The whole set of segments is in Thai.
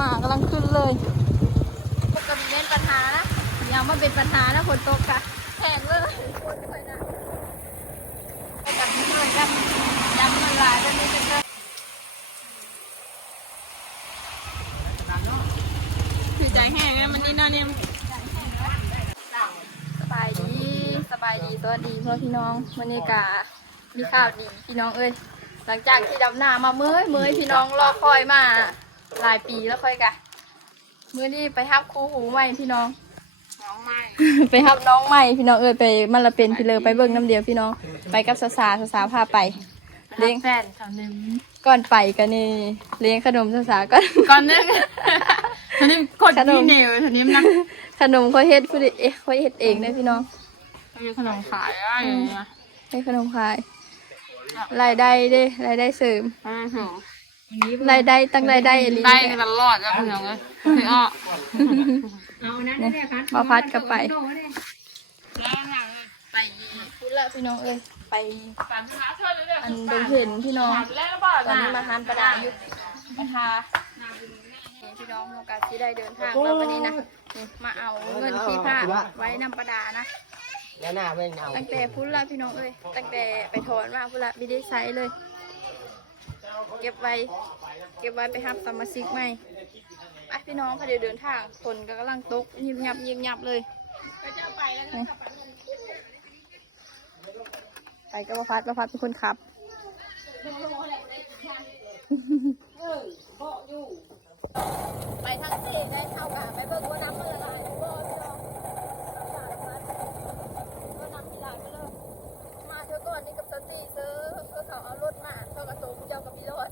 มากำลังขึ้นเลยปกติเป็นปัญหานะยังไม่เป็นปัญหานะฝนตกค่ะแห้งเลยฝนเลยนะไปกับที่เลยกันยันมันหลายจะมีกันเลยถือใจแห้งนะมันนี่น่าเนี่ยสบายดีสบายดีสวัสดีพ่อพี่น้องวันนี้กามีข่าวดีพี่น้องเอ้ยหลังจากที่ดำนามาเมื่อยพี่น้องรอคอยมาหลายปีแล้วค่อยกะมื้อนี้ไปฮับครูหูใหม่พี่น้องน้องใหม่ ไปฮับน้องใหม่พี่น้องเอ้ยไปมันละเป็นพี่เลยไปเบิ่งน้ำเดียวพี่น้องไปกับสาวพาไปเลี้ยงแฟนทำนึงก่อนไปกันนี่เลี้ยงขนมสาวก่อนนึงทันนี้กดที่เหนียวทันนี้นะขนมเขาเฮ็ดผู้ดิเขาเฮ็ดเองเลยพี่น้องมีขนมขายอะไรอย่างเงี้ยให้ขนมขายรายได้เด้รายได้เสริมรายได้ตั้งรายได้อะไรได้ตลอดแล้วพี่น้องเอ้ยเอานั่นได้พัดมาพัดก็ไปพูดละพี่น้องเอ้ยไปอันดงเห็นพี่น้องตอนนี้มาทานประดาอยู่มาทาพี่น้องโอกาสที่ได้เดินทางแล้ววันนี้นะมาเอาเงินที่ผ้าไว้นำประดานะตั้งแต่พูดละพี่น้องเอ้ยตั้งแต่ไปถอนมาพูดละไม่ได้ใช้เลยเก็บไว้ไปฮับสมาชิกใหม่ไอพี่น้องพอเดี๋ยวเดินทางคนก็กำลังตกยิบยับเลยไปก็ประพัดเป็นคนขับไปทางที่ได้เข้ากันไปเบิ่งว่าน้ำมันละลายบ่พี่น้องก็น้ำที่ไหลไปเลยมาเธอก่อนนี่กับตาตีซื้อเขาเอารถมาเขากระตุ้มเจ้ากับพี่รอด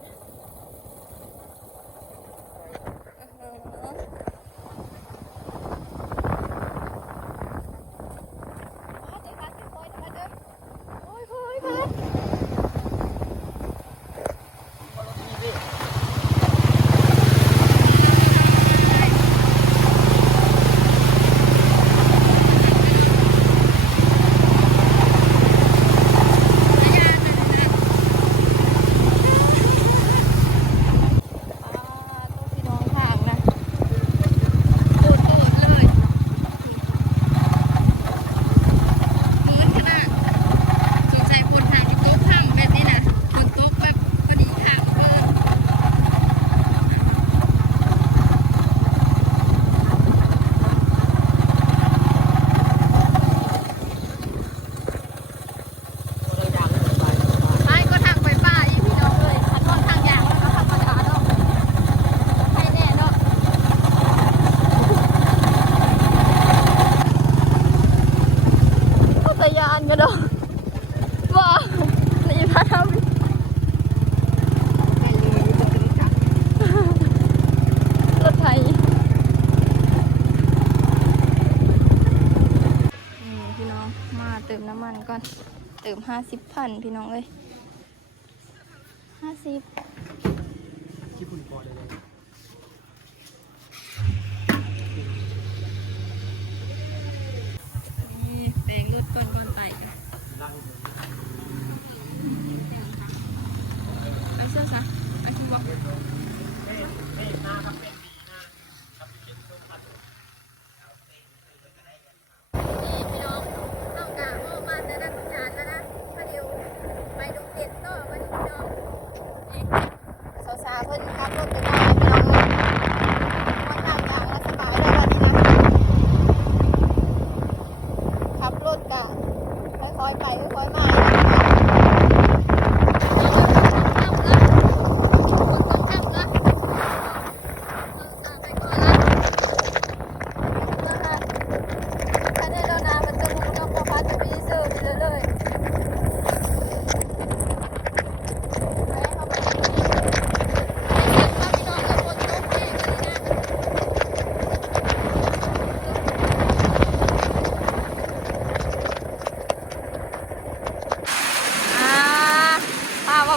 เติม50,000พี่น้องเอ้ย50ญี่ปุ่นพอเลยนี่เบรกรถก่อนไปกันไปเสื้อซะไปที่วัด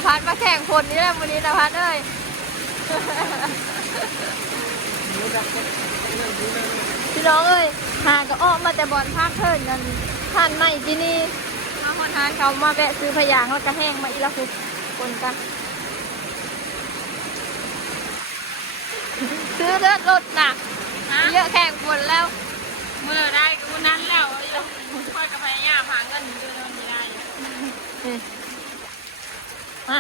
พัดมาแข่งคนนี้แหละวันนี้นะพัดเอ้ยพี่น้องเอ้ยหาก็ออกมาแต่บอลภาคเทินกันทานใหม่ที่นี่มาคนทานเขามาแวะซื้อพยางแล้วก็แห้งมาอีกแล้วคุณคนกันซื้อ เลือดรถหนักเยอะแข่งฝนแล้ว เมื่อได้กูนั้นแล้วค่อยกับพยายามหาเงินดูแล้วมันได้มา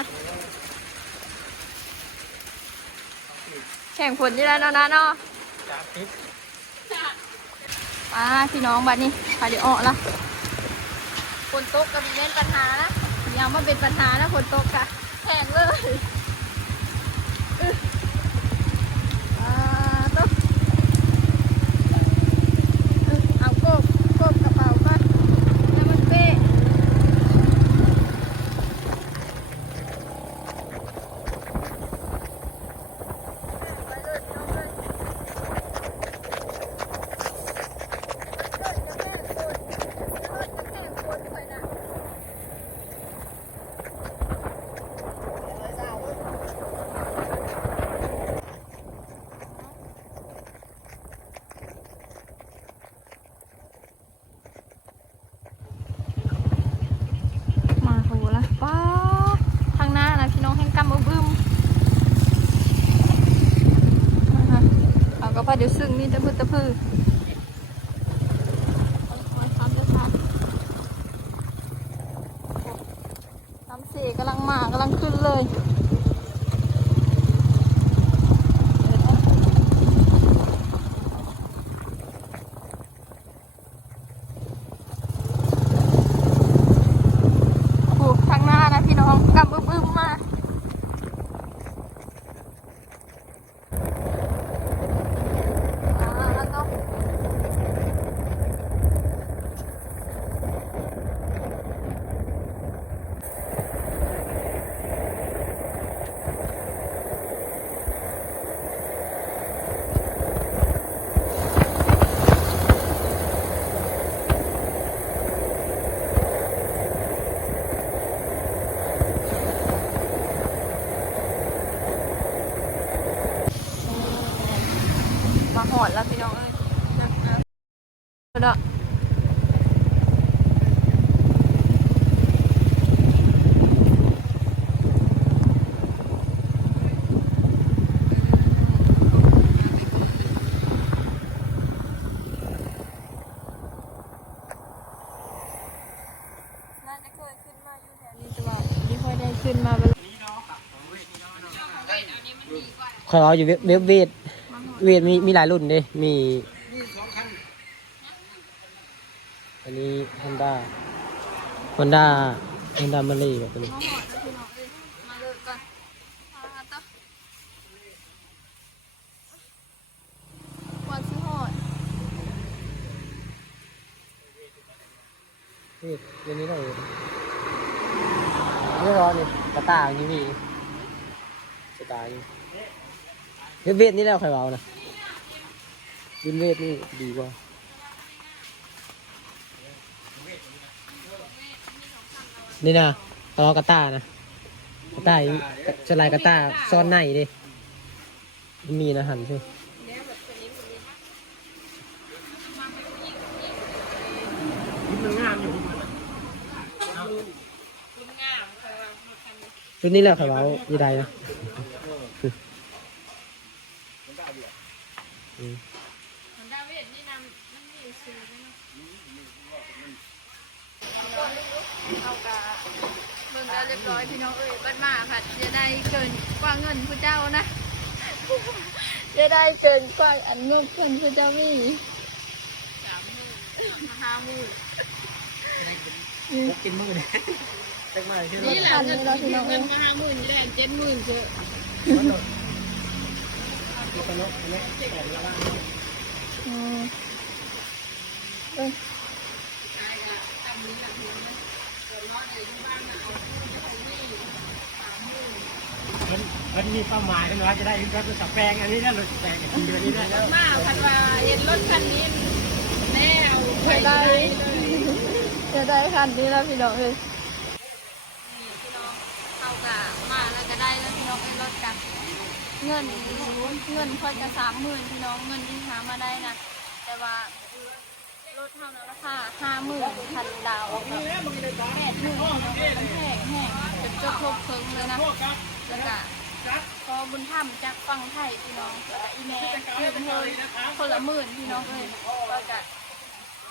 แข่งฝนที่แล้วเนาะนะเนาะพี่น้องบัดนี้พาเดี๋ยวออกละฝนตกก็มีเล่นปัญหานะยังไม่เป็นปัญหานะฝนตกกะแข่งเลยตกเอาโกบกระเป๋าก่อนให้มันเป๊ะพอเดี๋ยวซึ่งนี่ตะพื้ตะพื้น้ำเสียกำลังมากำลังขึ้นเลยโอ้ทางหน้านะพี่น้องกำบึ้มมาหอดแล้วพี่น้องเอ้ยเด้อน่าจะเคยขึ้นมาอยู่แถวนี้แต่ว่าไม่ค่อยได้ขึ้นมาเวลาคอยเอาอยู่เวทมีหลายรุ่นดิมีอันนี้ฮอนด้ามาเล่แบบนี้มาเลยก่อนวันที่หอดเดี๋ยวนี้เลยนี่รอนี่กระต่ายอย่างนี้มีกระต่ายเวทนี่แล้วใครเอานะรุ่นเวทนี่ดีกว่านี่นะตอกระต่ายนะกระต่ายสลายกระต่ายซ่อนในดิมีนะหันใช่รุ่นนี้แหละใครเอายีได้นะเอากะเบิ่งแล้วเรียบร้อยพี่น้องเอ้ยเบิดมาผัดจะได้เกินกว่าเงินผู้เจ้านะจะได้เกินกว่าอันงบเงินผู้เจ้ามี30,000 กินมื้อเนี่ยจักมาใช่ไหมนี่แหละเงินมา50,000แลน70,000เถอะมันมีเป้าหมายกันว่าจะได้รถกับแปลงอันนี้ได้รถแปลงกับทีอันนี้ได้แล้วมาคันว่าเห็นรถคันนี้แน่เอาไปจะได้คันนี้แล้วพี่น้องเอ้ยพี่น้องเอากะมาแล้วก็ได้แล้วพี่น้องเอ้ยรถกับเงินค่อยจะ30,000พี่น้องเงินที่หามาได้นะแต่ว่ารถเท่านั้นราคา50,000พันดาว80,000มันแพงจนจบครบเพิ่งเลยนะแล้วก็ก็ บุญธรรมจากฝั่งไทยพี่น้องแล้วก็อีแม่ยืมเฮยคนละ10,000พี่น้องเลยก็จะ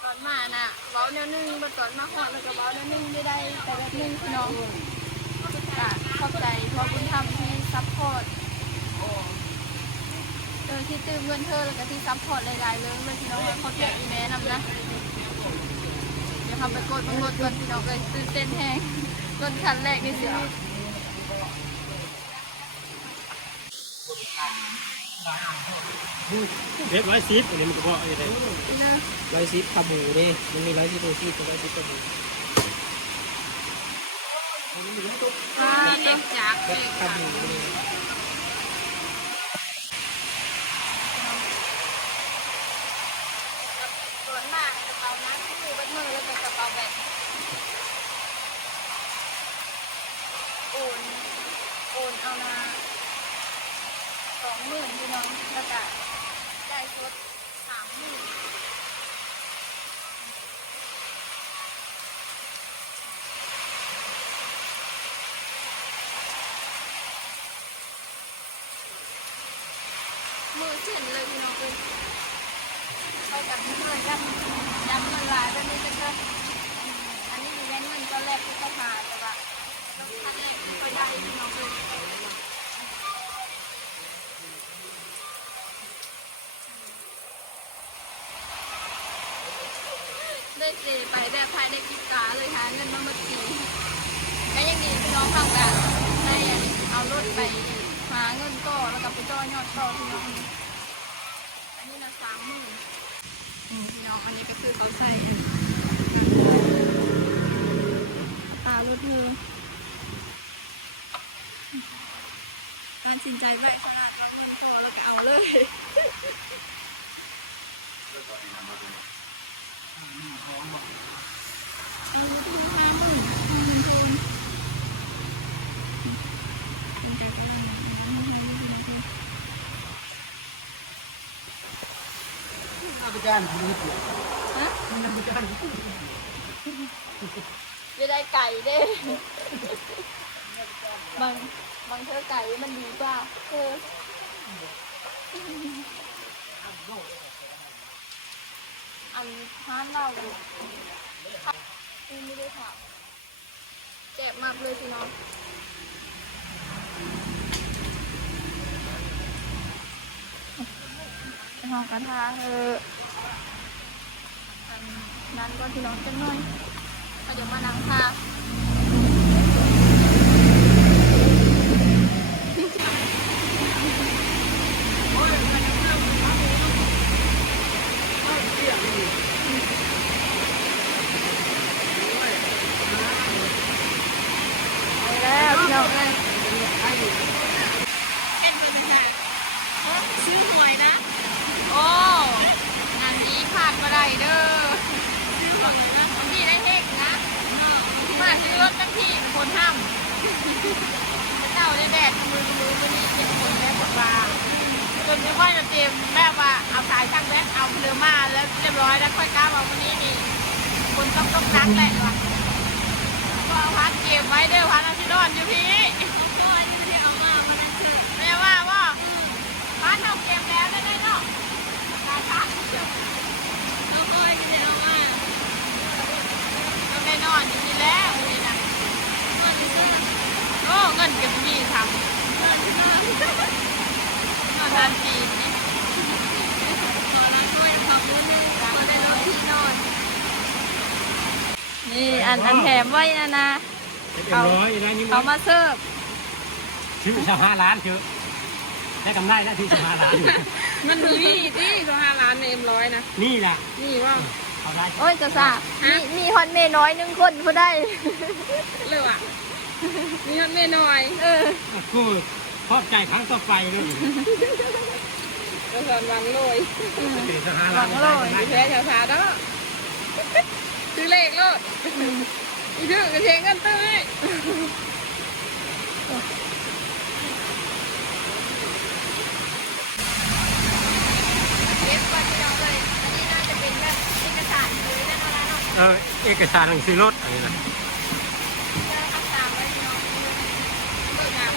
ตอนมาน่ะเว้าแนวนึงบ่ตอนมาฮอดแล้วก็เว้าแนวนึงได้แต่แบบนึงพี่น้องก็เข้าใจเพราะบุญธรรมที่ซัพพอร์ตที่ตื้มเงินเธอแล้วก็ที่ซัพพอร์ตหลายๆเลยพี่น้องเขาใจอีแม่นำนะเดี๋ยวทำไปกดบังรถก่อนพี่น้องเลยตื่นเต้นแฮงรถคันแรกในชีวิต เว็บ110อันนี้มันก็เพราะอะไร นะ 110ขาหมูเด้มันมี110ตัวที่ตัว110ตัวหมู เด็กจากเด็ก ขาหมูนี่ ส่วนมากกระเป๋านั้นที่มือบัดมือแล้วเป็นกระเป๋าแบบโอนเอามา20,000พี่น้องแล้วก็ได้สด30,000มือเช่นเลยพี่น้องเลยเข้ากับเพื่อนกันย้ำมันหลายแบบนี้ก็จะอันนี้มีแย่งเงินตอนแรกที่เขาพาแต่ว่าต้องคัดแรกที่เขาได้พี่น้องเลยได้เจไปแบบภายในกิจการเลยหาเงินมาเมื่อกี้ก็ยังดีพี่น้องทำกันได้เอารถไปหาเงินต่อแล้วก็ไปจ่อยอดต่อพี่น้องอันนี้นะ30,000พี่น้องอันนี้ก็คือเขาใส่รถเธอการสินใจไว้ขนาดรับเงินต่อแล้วก็เอาเลยเอารถเธอ50,000โทนสินใจก็ได้อาจารย์คุณนี่เกี่ยว ฮะ อาจารย์ จะได้ไก่เด้บางเธอไก่มันดีกว่าอันท้านเราเลยไม่ได้ถามเจ็บมากเลยพี่น้องห้องกระทะนั้นก็พี่น้องจังหน่อยก็เดี๋ยวมานั่งทาแล้วพี่น้องเลย เอ็นเป็นไงซื้อหวยนะ โอ้งานนี้ขาดมาได้เด้อซื้อหวยนะบางทีได้เฮกนะมาซื้อรถตั้งที่เป็นคนห้ามเจ้าได้แดดมือวันนี้เป็นคนแม่บอกว่าจนไม่ค่อยจะเตรียมแบบว่าเอาสายช่างแบตเอาเรือมาแล้วเรียบร้อยแล้วค่อยกล้าบอกวันนี้นี่คนต้องนักแหละว่ะก็เอาพัดเก็บไว้เด้อพัดเอาที่นอนอยู่พี่ ก็อันนี้ไม่ได้เอามาวันนั้นคือ แม่ว่าพัดเอาเก็บแล้วได้เนาะตาชัก แล้วก็ไม่ได้เอามา ก็ไปนอนอยู่นี่แล้วนี่นะ ก็เลยซื้อ โอ้เงินเก็บยี่ทำนอนทันทีนี่ ขอร้านด้วยขอบคุณนะก็ได้รถที่นอน นี่อันแถมไว้นะ เป็น100อะไรนี่ เขามาเสิร์ฟ ชื่อ15 ล้านเชียวได้กำไรได้ที่15 ล้าน มันดูนี่ที่สอง5 ล้านในM100นะ นี่แหละ นี่ว่า เอาได้ โอ้ยจะสามีฮอนเมน้อย1 คนผู้ได้ เลยว่ะมีเงินไม่น้อย กูพอบใจครั้งต่อไปเลย ก็สอนวังโรย เป็น15 ล้านได้กำไร แพ้ชาวชาแล้วซื้อเลขโลดอีกกระเทียงกันตื้อให้ เก็บไว้ที่เราเลยอันนี้น่าจะเป็นแบบเอกสารเลยนะน้องเนาะ เอกสารหนังสือรถอะไรนะ ทำตามไว้ที่น้องเบิกงาน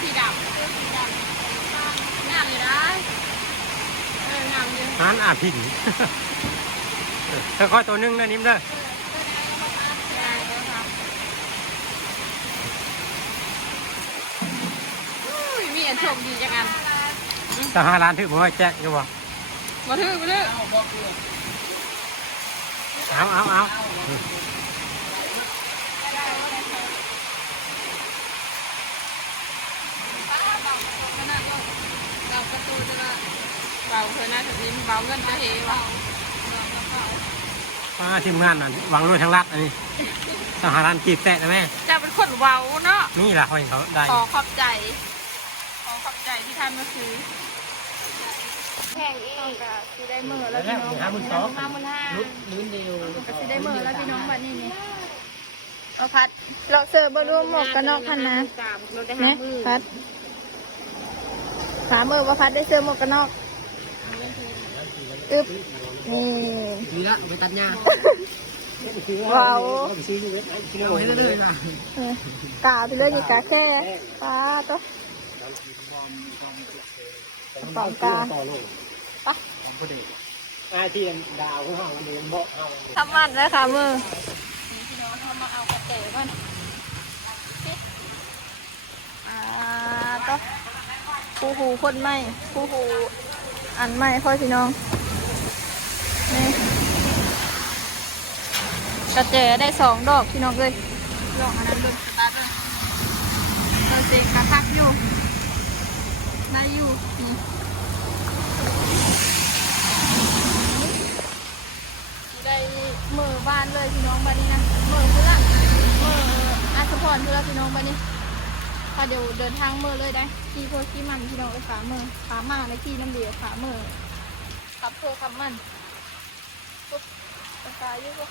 สีดำงามอยู่นะงามอยู่ ร้านอาพินค่อยๆตัวนึงนะนิ่มเด้อ มีอันโชคดีจังอัน จะ5 ล้านถือผมให้แจ็คอยู่บ่ มาถือมาถือ เอา เราประตูจะเบาเพื่อนนะถึงนี้เบาเงินจะเฮวะ ทีมงานน่ะวางรวยทางลัดอันนี้5 ล้านกีบแตะนะแม่ จะเป็นคนเบาเนาะ นี่ล่ะเขาเห็นเขาได้ ขอขอบใจที่ท่านมาซื้อ แพงอีกก็สิได้มื้อแล้วพี่น้อง55,000 ลุ้นเดียว ก็สิได้มื้อแล้วพี่น้องบัดนี้นี่เอาพัดเราเสิร์ฟบ่รวมหมวกกันน็อกพันนะ เราได้ นะ 50,000 พัดขามือบ่พัดได้เสิร์ฟหมวกกันน็อกอึบนี่ ดีละไปตัดหญ้า ว้าว เอาให้เลยนะ กาไปเลยนี่กาแค่ปลาตัวเป่ากา ต่อลง ปะ ที่ดาวของเขาเดินเบาเอา ทำมันแล้วค่ะมือพี่น้องเขามาเอากระเต๋มันตัวคู่หูคนใหม่คู่หูอันใหม่พ่อพี่น้องนี่กระเจได้2 ดอกพี่น้องเลยดอกอันนั้นเลยตาเลยเราเจกระทักอยู่ได้อยู่นี่ได้มือบ้านเลยพี่น้องบ้านนี้นะมือพุ่นละมืออาสพรพุ่นละพี่น้องบ้านนี้พอเดี๋ยวเดินทางมือเลยได้ขี่โพขี่มันพี่น้องไปขามือขามาในขี่น้ำเดียวขามือขับโพขับมันปุ๊บกระจายอยู่ปุ๊บ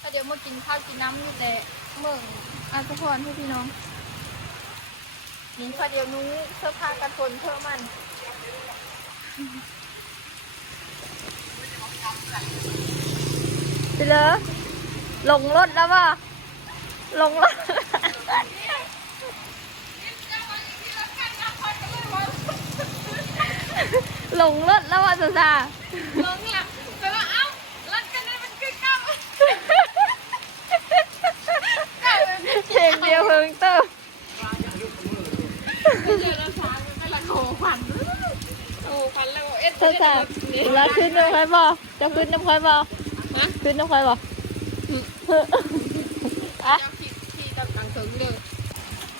พอเดี๋ยวมากินข้าวกินน้ำอยู่แต่เมืองอาสพรพี่น้องนี่พอเดี๋ยวนู้เสื้อผ้ากันฝนเพิ่มมันไปเลยลงรถแล้วป่ะลงรถลงรถแล้วป่ะสุดา ลงหลับแต่ว่าเอ้ารถกันได้มันคือเก้า เพลงเดียวเพิงเติม เจอแล้วช้างมันเป็นละโขขวัญโอ้ขวัญแล้วเอ็ด สุดาแล้วขึ้นน้ำควายบ่จะขึ้นน้ำควายบ่ ฮะ ขึ้นน้ำควายบ่อะ เจ้าขี่ตัดต่างถึงเลย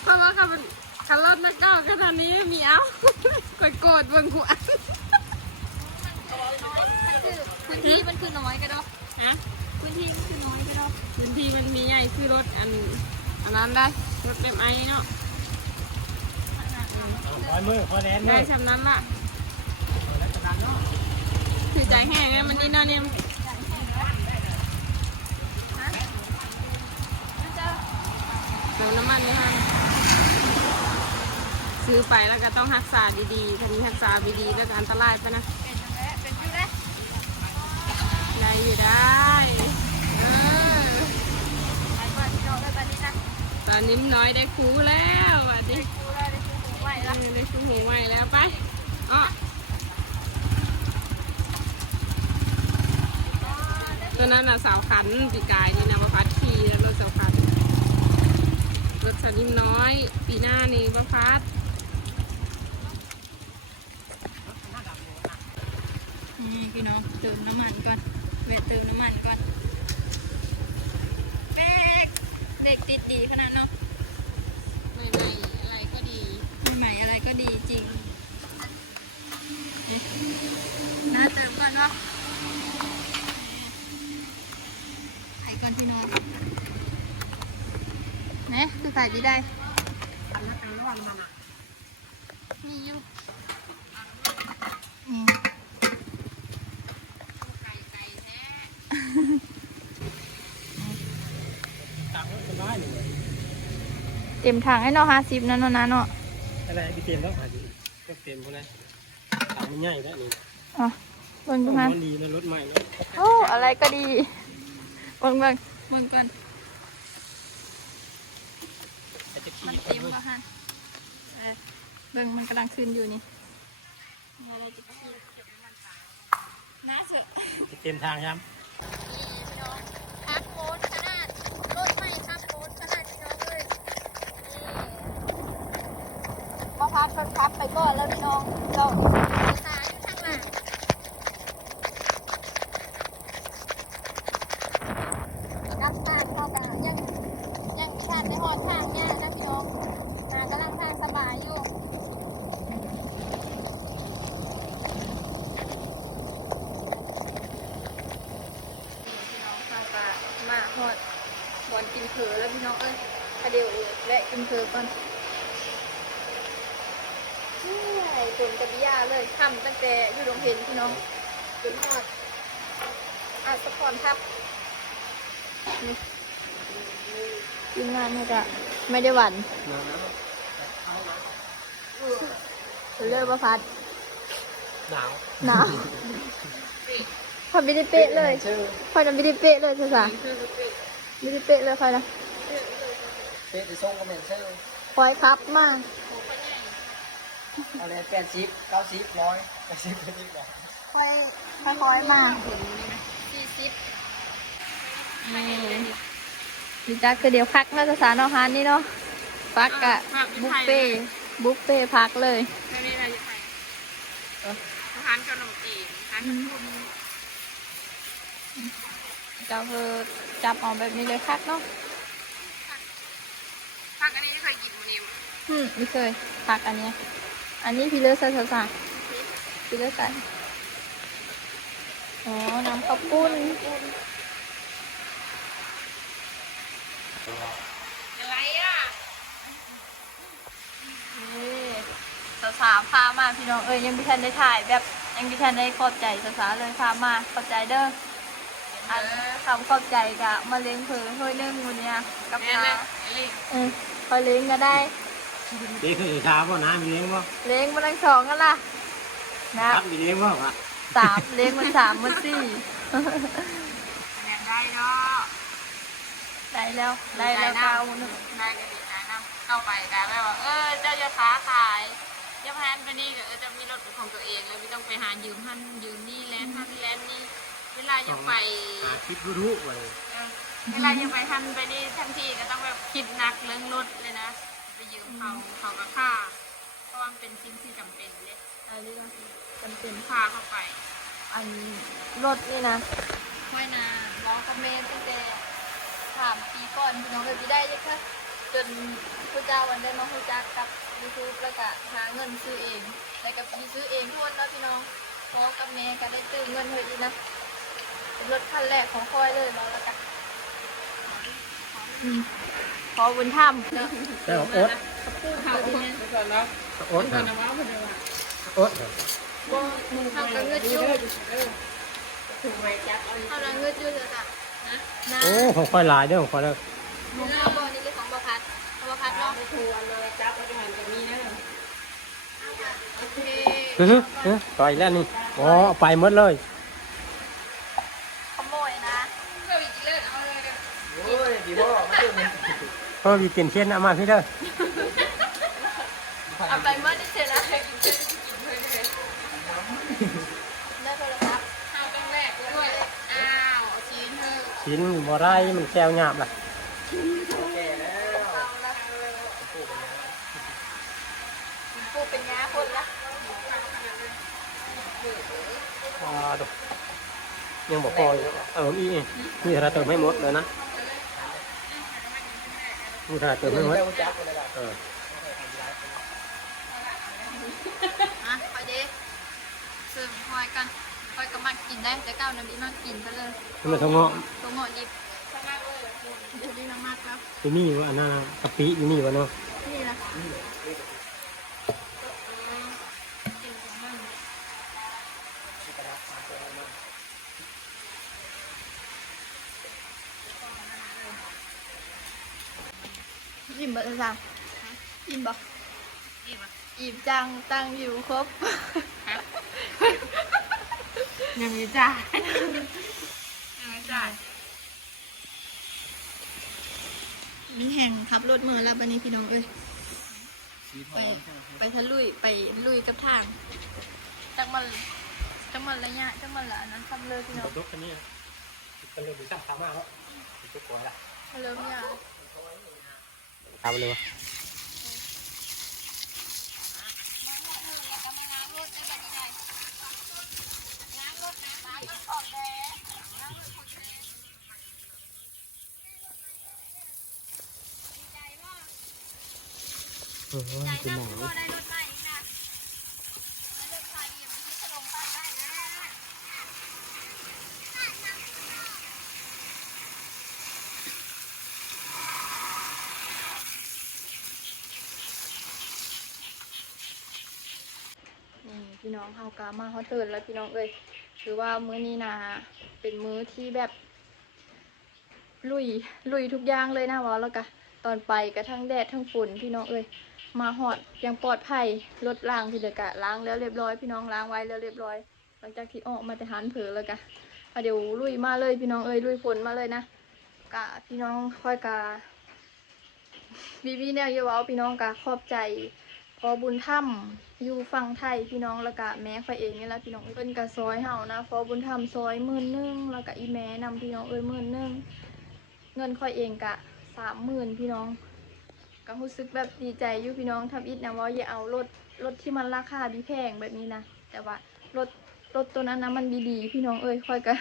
เพราะว่าเขาเป็นคันรถนักก้าวขนาดนี้มีเอ้ากดโกรธเบิ่งขวัญ พื้นที่มันคือน้อยกันเนาะ ฮะ พื้นที่มันคือน้อยกันเนาะ พื้นที่มันมีใหญ่คือรถอันนั้นได้รถแบบไอ้เนาะ 100 มือพอแน่น ได้ชำนั้นละถือใจแห้งไงมันนี่น่าเนี่ยเติมน้ำมันนี่ค่ะซื้อไปแล้วก็ต้องรักษาดีๆถ้ามีรักษาดีๆแล้วก็อันตรายไปนะ เป็นชื่อได้ ได้อยู่ได้เออ ไปก่อนพี่น้องเลยตอนนี้นะ ตอนนี้น้อยได้คูแล้วอ่ะดิ ดูได้ได้ชื่อหูใหม่ละ ได้คูหูใหม่แล้วไปอ๋อตัวนั้นน่ะสาวขันปีกายนี่นะว่าพัดขี่แล้วรถสาวขันรถสนิมน้อยปีหน้านี่ว่าพัด นี่พี่น้องเติมน้ำมันก่อนเวทเติมน้ำมันก่อนเบรกเด็กติดดีขนาดเนาะ ใหม่ๆอะไรก็ดี ใหม่ๆอะไรก็ดีจริงน่าเติมก่อนเนาะไอ้ก่อนพี่น้องเนี่ยคือขายดีได้มีอยู่นี่ เต็มถังให้เนาะ50นั่นเนาะนะเนาะ อะไรพี่เต็มแล้วเต็มพวกนั้นถังมันใหญ่แล้วนี่ อ่ะเบิ่งดูฮะ มันดีนะรถใหม่เลย โอ้อะไรก็ดีเบิ่งก่อน จะขี่ มันเต็มแล้วฮะ เบิ่งมันกำลังขึ้นอยู่นี่น่าเสือ เต็มทางครับ พี่น้องพักโพสขนาดรถไม่พักโพสขนาดพี่น้องเลยนี่พอพักชนพักไปก่อนแล้วพี่น้องเราสายอยู่ข้างหลังกับทางเรากันยังมีทางในหอดทางยากนะพี่น้องมากำลังทางสบายอยู่มาหอดบอลกินเผือแล้วพี่น้องเอ้ยถ้าเดี๋ยวแวะกินเผือก่อนใช่ตุ่มกระบิยาเลยทำตั้งแต่อยู่โรงเรียนพี่น้องจนหอดสปอนทับนี่ทีมงานน่าจะไม่ได้หวั่นเลิกประพัด หนาว หนาวพอไม่ได้เป๊ะเลยพอจะไม่ได้เป๊ะเลยภาษาไม่ได้เป๊ะเลยคอยนะ เป๊ะจะส่งก็เหม็นเชื่อ คอยครับมาก เอาเลย80 90 100 80 90 คอยมา40นี่จักคือเดี๋ยวพักน่าจะสารอาหารนี่เนาะพักกะบุฟเฟ่พักเลย ไม่ได้อะไรจะไปอาหารขนมจีนอาหารญี่ปุ่น จะคือจับออกแบบนี้เลยพักเนาะ ผักอันนี้เคยกินมันเนี่ย ไม่เคยพักอันเนี้ยอันนี้พี่เลือกใส่พี่เลือกใส่อ๋อน้ำข้าวปุ้น อะไรอ่ะ สาวพามาพี่น้องยังพี่ทันได้ถ่ายแบบยังพี่ทันได้ขอบใจสาวเลยพามาขอบใจเด้ออันคำขอบใจกะมาเลี้ยงเผือถ้วยนึ่งวันเนี้ยกับ แม่ น้า เลยเอลิ พอเลี้ยงก็ได้ เด็กคือชาบ่น้ำมีเลี้ยงบ่ เลี้ยงมาทั้งสองกันล่ะนะครับ มีเลี้ยงบ่วะ 3เลี้ยงมัน3มัน4 แม่ได้เนาะ ได้แล้วเก้าหนึ่ง ได้ก็ดีใจนะเข้าไปกันแบบว่าเจ้าจะค้าขายจะแพนไปนี่ก็จะมีรถเป็นของตัวเองเลยไม่ต้องไปหายืมท่านยืมนี่แลนท่านแลนนี่เวลาจะไป หาคลิปรู้ๆเลย เวลาจะไปท่านไปนี่ทันทีก็ต้องแบบคิดหนักเรื่องรถเลยนะไปยืมเขากับค่าเพราะว่ามันเป็นสิ่งที่จำเป็นเลย อันนี้ก็จำเป็น พาเข้าไป อันรถนี่นะห้อยนาล้อกับเมนตั้งแต่3 ปีก่อนพี่น้องพี่ได้เลยค่ะจนผู้เจ้าวันได้มาผู้จักกับ YouTube แล้วก็หาเงินซื้อเองแล้วก็มีซื้อเองทุกคนเนาะพี่น้องพ่อกับแม่ก็ได้ซื้อเงินเฮ้ยดีนะเป็นรถคันแรกของคอยเลยเนาะแล้วก็ขอบุญธรรมเนาะ แต่โอ๊ต เขาไปก่อนแล้ว โอ๊ต ก่อนนะว่าคนเดียว โอ๊ต ทำกับเงินยุ่ง ถูกไหมจับเอา ทำกับเงินยุ่งเลยจ้ะนะ โอ้ของค่อยหลายเด้อของค่อยเด้อ ของเราบอนี่เลยของบพัดของบพัดเนาะ ถูกอันเลยจับเอาจะหันกับมีนะ โอเค ต่อยแล้วนี่อ๋อเอาไปหมดเลย ขโมยนะ ก็อีกเลิศเอาเลยกัน โอ้ยดีบ่มาตึ้งเออมีเตียนเทียนเอามาพี่เด้อ เอาไปเมื่อที่เสร็จแล้วได้โทรศัพท์ เอาเป็นแรกด้วยอ้าวชิ้นเธอ ชิ้นบ่ไรมันแก้วหยาบล่ะ เอาละปูเป็นยาคนละ อ่าดูยังบอกพออยู่อีกนี่ถ้าเติมให้หมดเลยนะนี่ถ้าเติมให้หมดเออ คอยเด้ซื้อคอยกันคอยก็มากินได้แต่ก้าวน้ำบีมากินซะเลย ทำไมต้องเงาะ ตัวเงาะดิบดูดีมากแล้ว อยู่นี่วะอันน่ะกะปิอยู่นี่วะเนาะ นี่นะอิ่มบ่จ้ะอิ่มบ่อิ่มจังตังอยู่ครบ ยังไม่จ่ายยังไม่จ่าย มีแห่งขับรถเมื่อแล้วบันนี้พี่น้องเอ้ย ไปทะลุยไปลุยกับทางจักมันระยะจักมันละอันนั้นทำเลยพี่น้อง รถคันนี้กันเลยดูจับขามากแล้วจะกลัวละ เริ่มเนี่ย ทำเลยวะ ใจน้ำก็ได้รถใหม่นะรถไฟอย่างนี้จะลงไปได้นะ นี่พี่น้องเฮากามาเฮาเทิร์นแล้วพี่น้องเอ้ยถือว่ามื้อนี้นะเป็นมื้อที่แบบลุยทุกอย่างเลยนะวะแล้วก็ตอนไปก็ทั้งแดดทั้งฝนพี่น้องเอ้ยมาหอดยังปลอดภัยรถล้างที่เดกะล้างแล้วเรียบร้อยพี่น้องล้างไว้แล้วเรียบร้อยหลังจากที่ออกมาแต่หันเผลอแล้วกะเดี๋ยวลุยมาเลยพี่น้องเอ้ยลุยฝนมาเลยนะกะพี่น้องค่อยกะบีเนี่ยเยาว์เอาพี่น้องกะขอบใจพอบุญถ้ำอยู่ฝั่งไทยพี่น้องแล้วกะแม่ค่อยเองนี่แหละพี่น้องเอิ้นกะซอยเฮานะพอบุญถ้ำซอย10,000แล้วกะอีแม่นำพี่น้องเอ้ย10,000เงินค่อยเองกะ30,000พี่น้องก็รู้สึกแบบดีใจอยู่พี่น้องทำอิฐนะว่าอย่าเอารถที่มันราคาดีแพงแบบนี้นะแต่ว่ารถตัวนั้นนะมันดีๆพี่น้องเอ้ยค่อยก็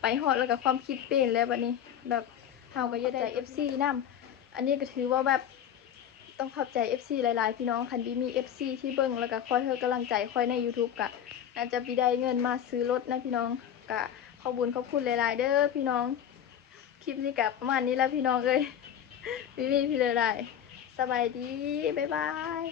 ไปฮอดแล้วก็ความคิดเปลี่ยนแล้วบัดนี้แบบเฮาก็อย่าได้ FC นำอันนี้ก็ถือว่าแบบต้องขอบใจ FC หลายๆพี่น้องคันดีมี FC ที่เบิ่งแล้วก็คอยให้กำลังใจคอยใน YouTube กะน่าจะมีได้เงินมาซื้อรถนะพี่น้องกะขอบคุณขอบคุณหลายๆเด้อพี่น้องคลิปนี้กับประมาณนี้แล้วพี่น้องเอ้ย พี่เลยสบายดี บ๊ายบาย